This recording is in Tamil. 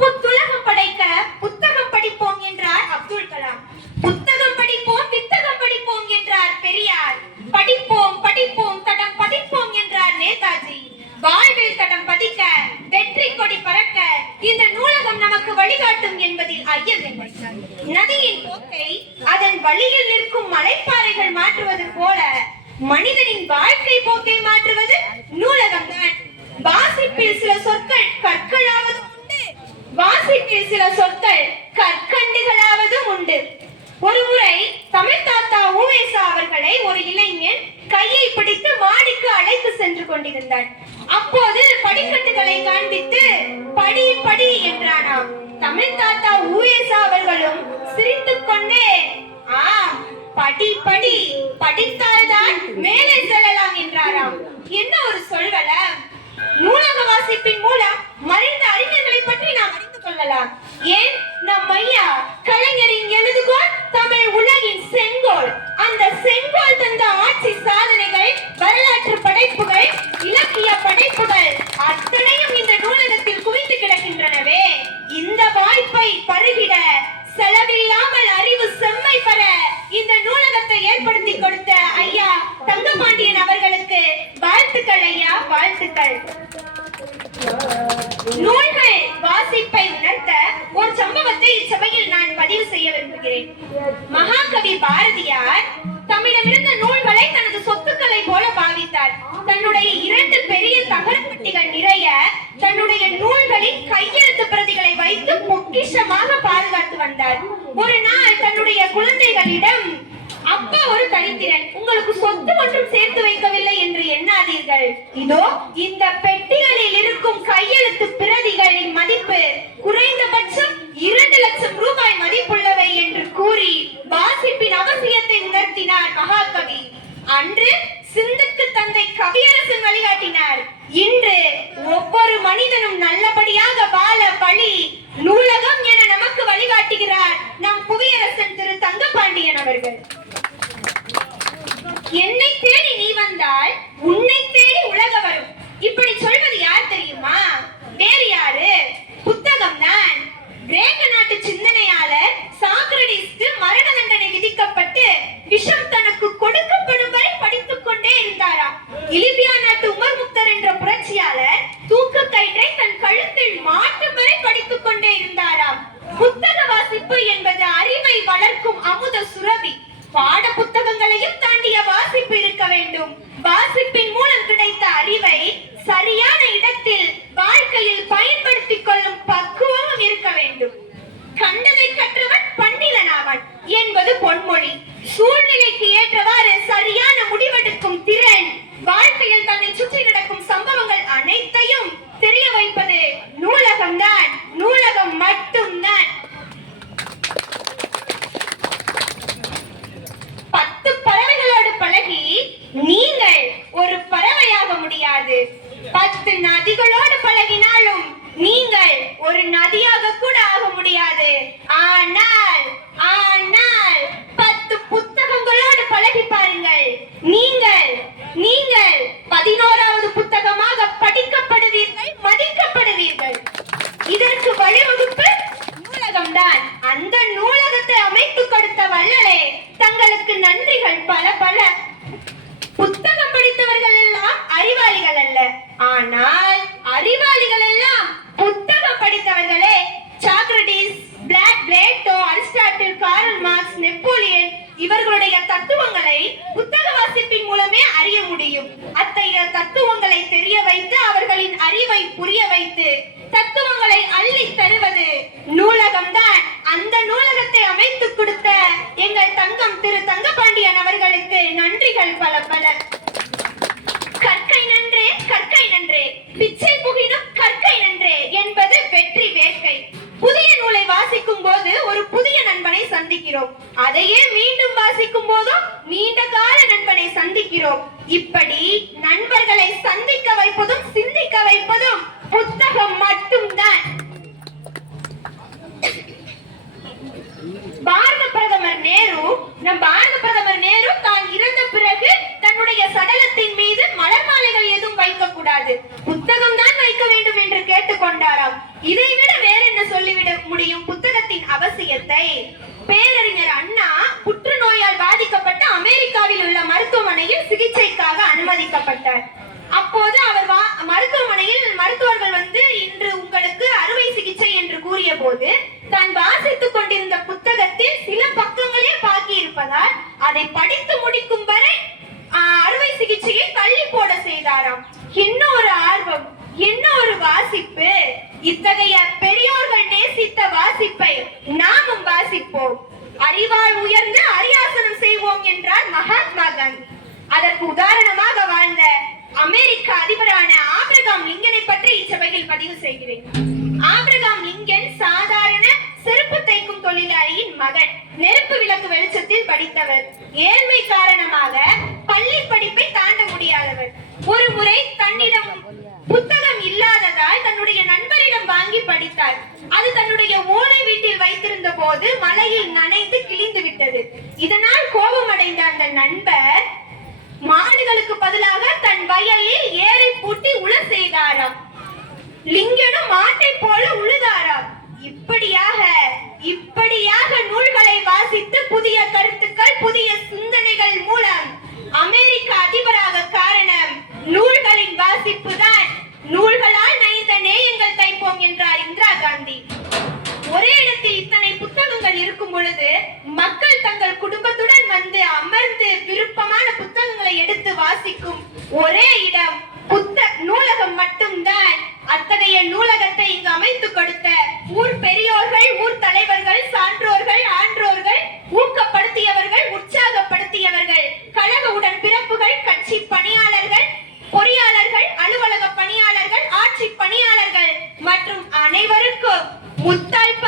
புத்துலகம் படைக்க புத்தகம் படிப்போம் என்றார் அப்துல் கலாம். புத்தகம் படிப்போம் வித்தகம் படிப்போம் என்றார் பெரியார். படிப்போம் படிப்போம் தடம் பதிப்போம் என்றார் நேதாஜி. வாழ்வில் தடம் பதிக்க வெற்றி கொடி பறக்க இந்த நூலகம் நமக்கு வழிகாட்டும் என்பதில் ஐயமில்லை நதியின் போக்கை அதன் வழியில் நிற்கும் மலைப்பாறைகள் மாற்றுவது போல மனிதனின் வாழ்க்கை போக்கை மாற்றுவது நூலகம் தான் வாசிப்பில் சில சொற்கள் சில சொற்கள் கற்கண்டுகளாவதும் உண்டு. ஒருமுறை தமிழ் தாத்தா ஊவேசா அவர்களை ஒரு இளைஞன் கையை பிடித்து மாடிக்கு அழைத்து சென்று கொண்டிருந்தான் அப்போது படிக்கட்டுகளை காண்பித்து படி படி என்றானாம். தமிழ் தாத்தா ஊவேசா அவர்களும் சிரித்துக் கொண்டே ஆம் படி படி படித்தால்தான் மே படைப்புகள் இலக்கிய படைப்புகள் அத்தனையும் இந்த நூலகத்தில் குவிந்து கிடக்கின்றனவே. இந்த வாய்ப்பை பருகிட செலவில்லாமல் அறிவு செம்மை பெற இந்த நூலகத்தை ஏற்படுத்தி கொடுத்த ஐயா தங்கபாண்டியன் அவர்களுக்கு வாழ்த்துக்கள் ஐயா வாழ்த்துக்கள். நூல்கள் வாசிப்பை உணர்த்த ஒரு சம்பவத்தை இச்சபையில் நான் பதிவு செய்ய விரும்புகிறேன். மகாகவி பாரதியார் தம்மிடமிருந்த நூல்களை தனது சொத்துக்களை கொண்டார் தன்னுடைய இரண்டு பெரிய தகரப்பட்டிகள் நிறைய தன்னுடைய நூல்களின் கையெழுத்து பிரதிகளை வைத்து பொக்கிஷமாக பாதுகாத்து வந்தார். ஒரு நாள் தன்னுடைய குழந்தைகளிடம் அப்பா ஒரு தரித்திரன் உங்களுக்கு சொத்து ஒன்றும் சேர்த்து வைக்கவில்லை என்று எண்ணாதீர்கள். இதோ இந்த பெட்டிகளில் இருக்கும் கையெழுத்து பிரதிகளின் மதிப்பு குறைந்த நதிகளோடு பழகினாலும் நீங்கள் ஒரு நதியாக கூட ஆக முடியாது. ஆனால் ஆனால் நெப்போலியன் இவர்களுடைய தத்துவங்களை புத்தக வாசிப்பின் மூலமே அறிய முடியும். அத்தகைய தத்துவங்களை தெரிய வைத்து அவர்களின் அறிவை புரிய வைத்து தத்துவங்களை அள்ளி தருவது நூலகம்தான். அந்த நூலகத்தை அமைத்துக் கொடுத்த எங்கள் தங்கம் திரு தங்கபாண்டியன் அவர்களுக்கு நன்றிகள் பல பல. சந்திக்கிறோம். அதையே மீண்டும் வாசிக்கும் போதும் நீண்ட கால நண்பனை சந்திக்கிறோம். இப்படி நண்பர்களை சந்திக்க வைப்பதும் சிந்திக்க வைப்பதும் புத்தகம் மட்டும்தான். பாரத பிரதமர் நேரு நம் பாரத பிரதமர் நேரு தான் இறந்த பிறகு தன்னுடைய சடலத்தின் மீது மலர் மாலைகள் எதுவும் வைக்க கூடாது. புத்தகம் தான் வைக்க வேண்டும் என்று கேட்டுக்கொண்டாராம் இதை விட வேற என்ன சொல்லிவிட முடியும் புத்தகத்தின் அவசியத்தை? பேரறிஞர் அண்ணா புற்றுநோயால் பாதிக்கப்பட்ட அமெரிக்காவில் உள்ள மருத்துவமனையில் சிகிச்சைக்காக அனுமதிக்கப்பட்டார். அப்போது அவர் வா- மருத்துவமனையில் மருத்துவர்கள் வந்து இன்று உங்களுக்கு அறுவை சிகிச்சை என்று கூறிய போது தான் வாசித்துக் கொண்டிருந்த புத்தகத்தில் சில பக்கங்களே பாக்கி இருப்பதால் அதை படித்து முடிக்கும் வரை அறுவை சிகிச்சையை தள்ளி போட செய்தாராம். என்ன ஒரு ஆர்வம் என்ன ஒரு வாசிப்பு. இத்தகைய பெரியோர்கள் நேசித்த வாசிப்பை நாம் வாசிப்போம் அறிவால் உயர்ந்து அரியாசனம் செய்வோம் என்றார் மகாத்மா காந்தி அதற்கு உதாரணமாக வாழ்ந்த அமெரிக்க அதிபரான ஆபிரகாம் லிங்கனை பற்றி இச்சபையில் பதிவு செய்கிறேன். ஆபிரகாம் லிங்கன் சாதாரண செருப்பு தைக்கும் தொழிலாளியின் மகன். நெருப்பு விளக்கு வெளிச்சத்தில் படித்தவர். ஏழ்மை காரணமாக பள்ளி படிப்பை தாண்ட முடியாதவர். ஒரு முறை தன்னிடம் புத்தகம் இல்லாததால் தன்னுடைய நண்பரிடம் வாங்கி படித்தார். அது தன்னுடைய ஓலை வைத்திருந்த போது மலையில் நனைந்து கிழிந்து விட்டது. இதனால் கோபமடைந்த அந்த நண்பர் மாடுகளுக்கு பதிலாக தன் வயலில் ஏரை பூட்டி உள செய்தாராம். லிங்கனும் மாட்டை போல உழுதாராம். இப்படியாக இப்படியாக நூல்களை வாசித்து புதிய கருத்துக்கள் புதிய சிந்தனைகள் மூலம் அமெரிக்க அதிபராக காரணம் நூல்களின் வாசிப்பு தான். நூல்களால் நைந்த நேயங்கள் தைப்போம் என்றார் இந்திரா காந்தி. ஒரே ஒரே இடம். புத்த நூலகம் மட்டும்தான். அத்தகைய நூலகத்தை இங்கு அமைத்து கொடுத்த ஊர் பெரியோர்கள் ஊர் தலைவர்கள் சான்றோர்கள் ஆன்றோர்கள் ஊக்கப்படுத்தியவர்கள் உற்சாகப்படுத்தியவர்கள் கழக உடன் பிறப்புகள் கட்சி பணியாளர்கள் பொறியாளர்கள் அலுவலக பணியாளர்கள் ஆட்சி பணியாளர்கள் மற்றும் அனைவருக்கும் முத்தாய்ப்பாக